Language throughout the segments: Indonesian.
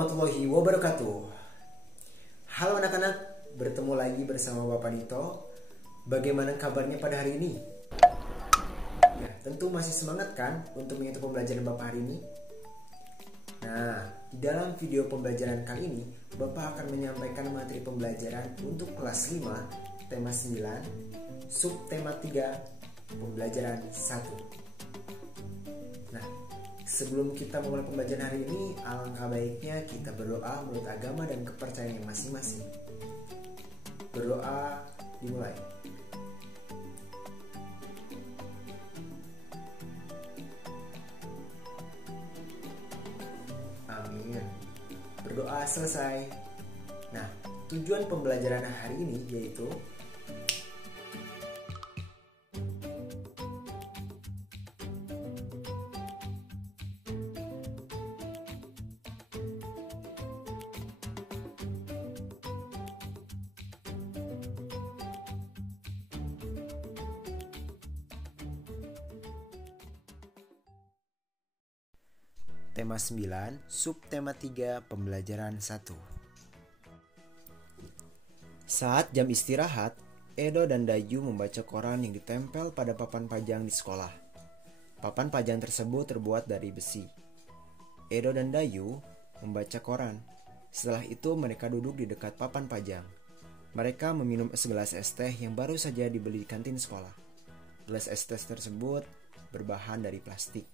warahmatullahi wabarakatuh. Halo anak-anak, bertemu lagi bersama Bapak Dito. Bagaimana kabarnya pada hari ini? Ya, tentu masih semangat kan untuk mengikuti pembelajaran Bapak hari ini? Nah, di dalam video pembelajaran kali ini, Bapak akan menyampaikan materi pembelajaran untuk kelas 5, tema 9, subtema 3, pembelajaran 1. Nah, sebelum kita memulai pembelajaran hari ini, alangkah baiknya kita berdoa menurut agama dan kepercayaan yang masing-masing. Berdoa dimulai. Amin. Berdoa selesai. Nah, tujuan pembelajaran hari ini yaitu tema 9, subtema 3, pembelajaran 1. Saat jam istirahat, Edo dan Dayu membaca koran yang ditempel pada papan pajang di sekolah. Papan pajang tersebut terbuat dari besi. Edo dan Dayu membaca koran. Setelah itu mereka duduk di dekat papan pajang. Mereka meminum segelas es teh yang baru saja dibeli di kantin sekolah. Gelas es teh tersebut berbahan dari plastik.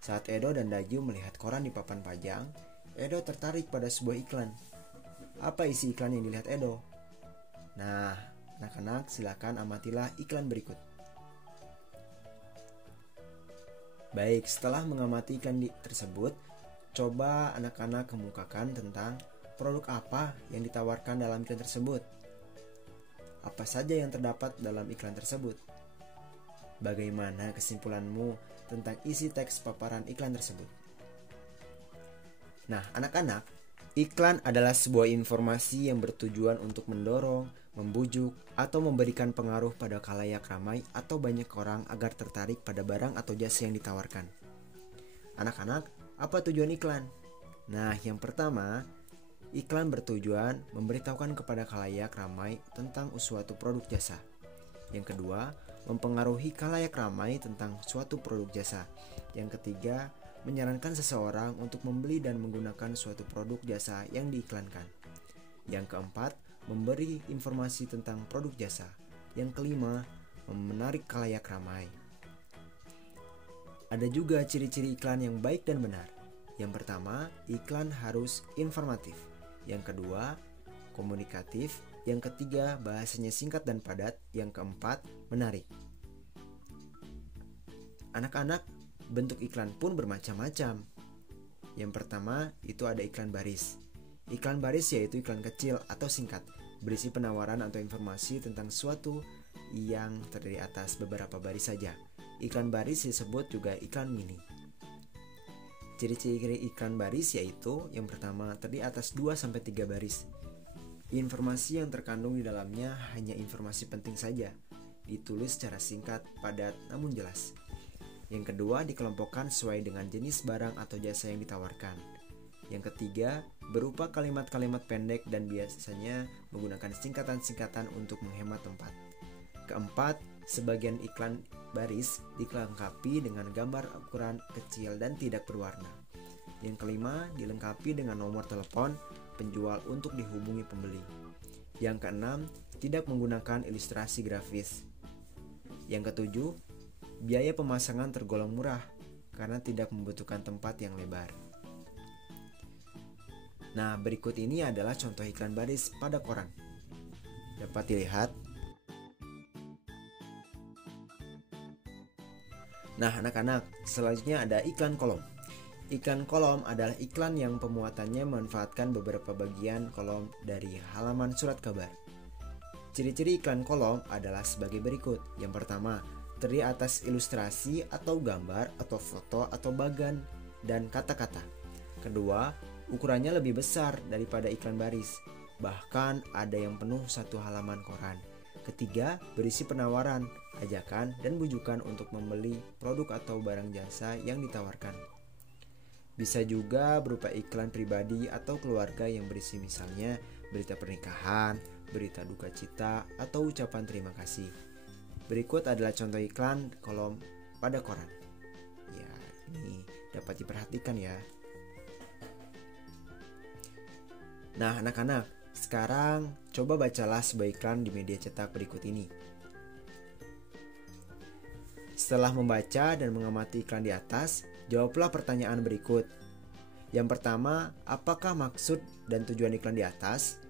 Saat Edo dan Dayu melihat koran di papan pajang, Edo tertarik pada sebuah iklan. Apa isi iklan yang dilihat Edo? Nah, anak-anak silakan amatilah iklan berikut. Baik, setelah mengamati iklan tersebut, coba anak-anak kemukakan tentang produk apa yang ditawarkan dalam iklan tersebut. Apa saja yang terdapat dalam iklan tersebut? Bagaimana kesimpulanmu tentang isi teks paparan iklan tersebut? Nah, anak-anak, iklan adalah sebuah informasi yang bertujuan untuk mendorong, membujuk, atau memberikan pengaruh pada khalayak ramai atau banyak orang agar tertarik pada barang atau jasa yang ditawarkan. Anak-anak, apa tujuan iklan? Nah, yang pertama, iklan bertujuan memberitahukan kepada khalayak ramai tentang suatu produk jasa. Yang kedua, mempengaruhi khalayak ramai tentang suatu produk jasa. Yang ketiga, menyarankan seseorang untuk membeli dan menggunakan suatu produk jasa yang diiklankan. Yang keempat, memberi informasi tentang produk jasa. Yang kelima, menarik khalayak ramai. Ada juga ciri-ciri iklan yang baik dan benar. Yang pertama, iklan harus informatif. Yang kedua, komunikatif. Yang ketiga, bahasanya singkat dan padat. Yang keempat, menarik. Anak-anak, bentuk iklan pun bermacam-macam. Yang pertama, itu ada iklan baris. Iklan baris yaitu iklan kecil atau singkat, berisi penawaran atau informasi tentang suatu yang terdiri atas beberapa baris saja. Iklan baris disebut juga iklan mini. Ciri-ciri iklan baris yaitu yang pertama, terdiri atas 2-3 baris. Informasi yang terkandung di dalamnya hanya informasi penting saja, ditulis secara singkat, padat, namun jelas. Yang kedua, dikelompokkan sesuai dengan jenis barang atau jasa yang ditawarkan. Yang ketiga, berupa kalimat-kalimat pendek dan biasanya menggunakan singkatan-singkatan untuk menghemat tempat. Keempat, sebagian iklan baris dilengkapi dengan gambar ukuran kecil dan tidak berwarna. Yang kelima, dilengkapi dengan nomor telepon penjual untuk dihubungi pembeli. Yang keenam, tidak menggunakan ilustrasi grafis. Yang ketujuh, biaya pemasangan tergolong murah karena tidak membutuhkan tempat yang lebar. Nah, berikut ini adalah contoh iklan baris pada koran. Dapat dilihat. Nah, anak-anak, selanjutnya ada iklan kolom. Iklan kolom adalah iklan yang pemuatannya memanfaatkan beberapa bagian kolom dari halaman surat kabar. Ciri-ciri iklan kolom adalah sebagai berikut. Yang pertama, terdiri atas ilustrasi atau gambar atau foto atau bagan dan kata-kata. Kedua, ukurannya lebih besar daripada iklan baris. Bahkan ada yang penuh satu halaman koran. Ketiga, berisi penawaran, ajakan, dan bujukan untuk membeli produk atau barang jasa yang ditawarkan. Bisa juga berupa iklan pribadi atau keluarga yang berisi misalnya berita pernikahan, berita duka cita, atau ucapan terima kasih. Berikut adalah contoh iklan kolom pada koran. Ya, ini dapat diperhatikan ya. Nah, anak-anak, sekarang coba bacalah sebuah iklan di media cetak berikut ini. Setelah membaca dan mengamati iklan di atas, jawablah pertanyaan berikut. Yang pertama, apakah maksud dan tujuan iklan di atas?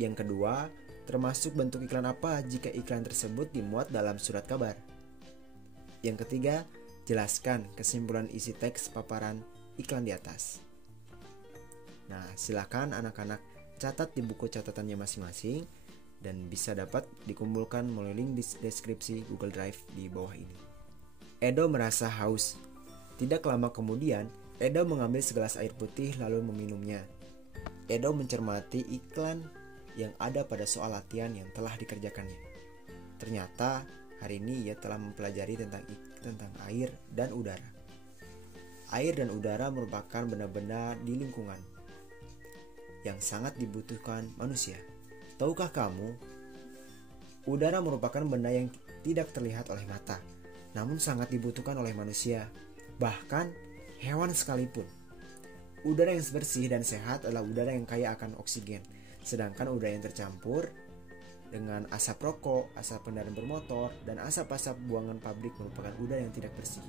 Yang kedua, termasuk bentuk iklan apa jika iklan tersebut dimuat dalam surat kabar? Yang ketiga, jelaskan kesimpulan isi teks paparan iklan di atas. Nah, silakan anak-anak catat di buku catatannya masing-masing dan bisa dapat dikumpulkan melalui link di deskripsi Google Drive di bawah ini. Edo merasa haus. Tidak lama kemudian, Edo mengambil segelas air putih lalu meminumnya. Edo mencermati iklan yang ada pada soal latihan yang telah dikerjakannya. Ternyata hari ini ia telah mempelajari tentang air dan udara. Air dan udara merupakan benda-benda di lingkungan yang sangat dibutuhkan manusia. Tahukah kamu, udara merupakan benda yang tidak terlihat oleh mata, namun sangat dibutuhkan oleh manusia, bahkan hewan sekalipun. Udara yang bersih dan sehat adalah udara yang kaya akan oksigen, sedangkan udara yang tercampur dengan asap rokok, asap kendaraan bermotor, dan asap-asap buangan pabrik merupakan udara yang tidak bersih.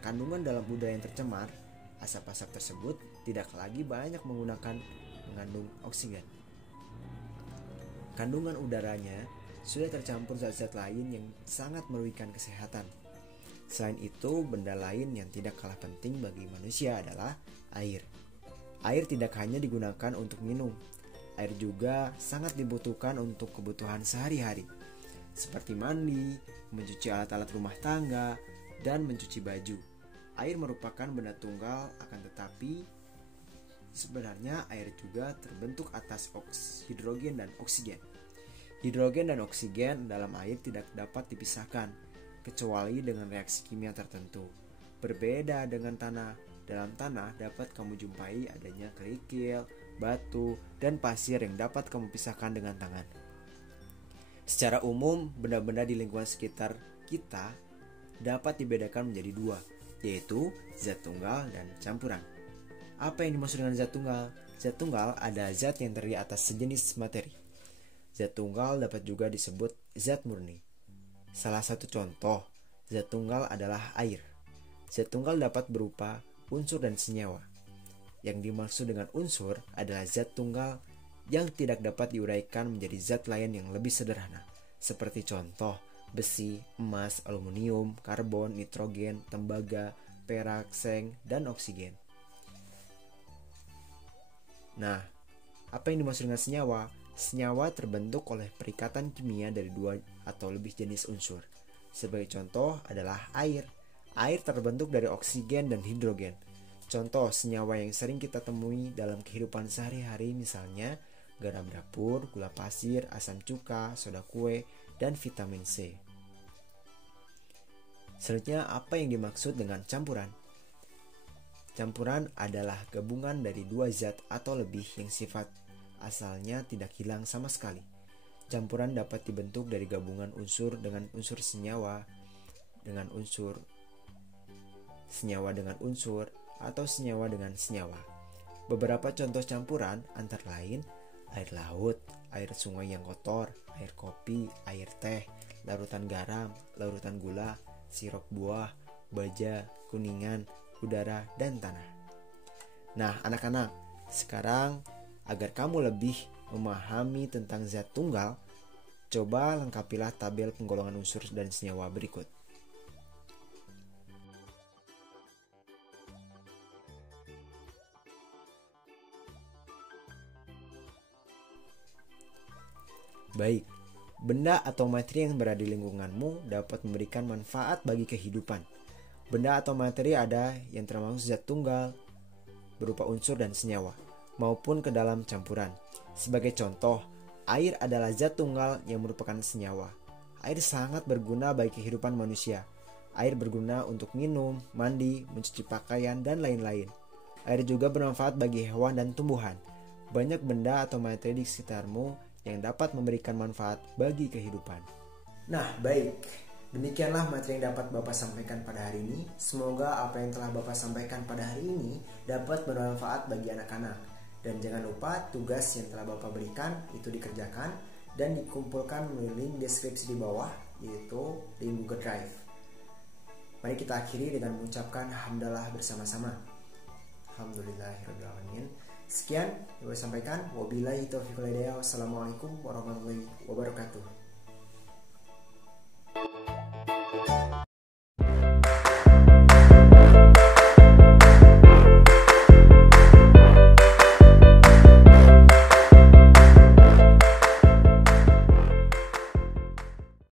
Kandungan dalam udara yang tercemar, asap-asap tersebut tidak lagi banyak mengandung oksigen. Kandungan udaranya sudah tercampur zat-zat lain yang sangat merugikan kesehatan. Selain itu, benda lain yang tidak kalah penting bagi manusia adalah air. Air tidak hanya digunakan untuk minum. Air juga sangat dibutuhkan untuk kebutuhan sehari-hari, seperti mandi, mencuci alat-alat rumah tangga, dan mencuci baju. Air merupakan benda tunggal, akan tetapi sebenarnya air juga terbentuk atas hidrogen dan oksigen. Hidrogen dan oksigen dalam air tidak dapat dipisahkan, kecuali dengan reaksi kimia tertentu. Berbeda dengan tanah, dalam tanah dapat kamu jumpai adanya kerikil, batu, dan pasir yang dapat kamu pisahkan dengan tangan. Secara umum, benda-benda di lingkungan sekitar kita dapat dibedakan menjadi dua, yaitu zat tunggal dan campuran. Apa yang dimaksud dengan zat tunggal? Zat tunggal ada zat yang terdiri atas sejenis materi. Zat tunggal dapat juga disebut zat murni. Salah satu contoh zat tunggal adalah air. Zat tunggal dapat berupa unsur dan senyawa. Yang dimaksud dengan unsur adalah zat tunggal yang tidak dapat diuraikan menjadi zat lain yang lebih sederhana, seperti contoh besi, emas, aluminium, karbon, nitrogen, tembaga, perak, seng, dan oksigen. Nah, apa yang dimaksud dengan senyawa? Senyawa terbentuk oleh perikatan kimia dari dua atau lebih jenis unsur. Sebagai contoh adalah air. Air terbentuk dari oksigen dan hidrogen. Contoh senyawa yang sering kita temui dalam kehidupan sehari-hari misalnya garam dapur, gula pasir, asam cuka, soda kue, dan vitamin C. Selanjutnya, apa yang dimaksud dengan campuran? Campuran adalah gabungan dari dua zat atau lebih yang sifat asalnya tidak hilang sama sekali. Campuran dapat dibentuk dari gabungan unsur dengan unsur senyawa dengan unsur atau senyawa dengan senyawa. Beberapa contoh campuran antara lain air laut, air sungai yang kotor, air kopi, air teh, larutan garam, larutan gula, sirup buah, baja, kuningan, udara, dan tanah. Nah, anak-anak, sekarang agar kamu lebih memahami tentang zat tunggal, coba lengkapilah tabel penggolongan unsur dan senyawa berikut. Baik, benda atau materi yang berada di lingkunganmu dapat memberikan manfaat bagi kehidupan. Benda atau materi ada yang termasuk zat tunggal berupa unsur dan senyawa, maupun ke dalam campuran. Sebagai contoh, air adalah zat tunggal yang merupakan senyawa. Air sangat berguna bagi kehidupan manusia. Air berguna untuk minum, mandi, mencuci pakaian, dan lain-lain. Air juga bermanfaat bagi hewan dan tumbuhan. Banyak benda atau materi di sekitarmu yang dapat memberikan manfaat bagi kehidupan. Nah, baik. Demikianlah materi yang dapat Bapak sampaikan pada hari ini. Semoga apa yang telah Bapak sampaikan pada hari ini dapat bermanfaat bagi anak-anak. Dan jangan lupa tugas yang telah Bapak berikan itu dikerjakan dan dikumpulkan melalui link deskripsi di bawah, yaitu link Google Drive. Mari kita akhiri dengan mengucapkan hamdalah bersama-sama. Alhamdulillahirrahmanirrahim. Sekian yang saya sampaikan. Wabillahi taufiq wal hidayah. Wassalamualaikum warahmatullahi wabarakatuh.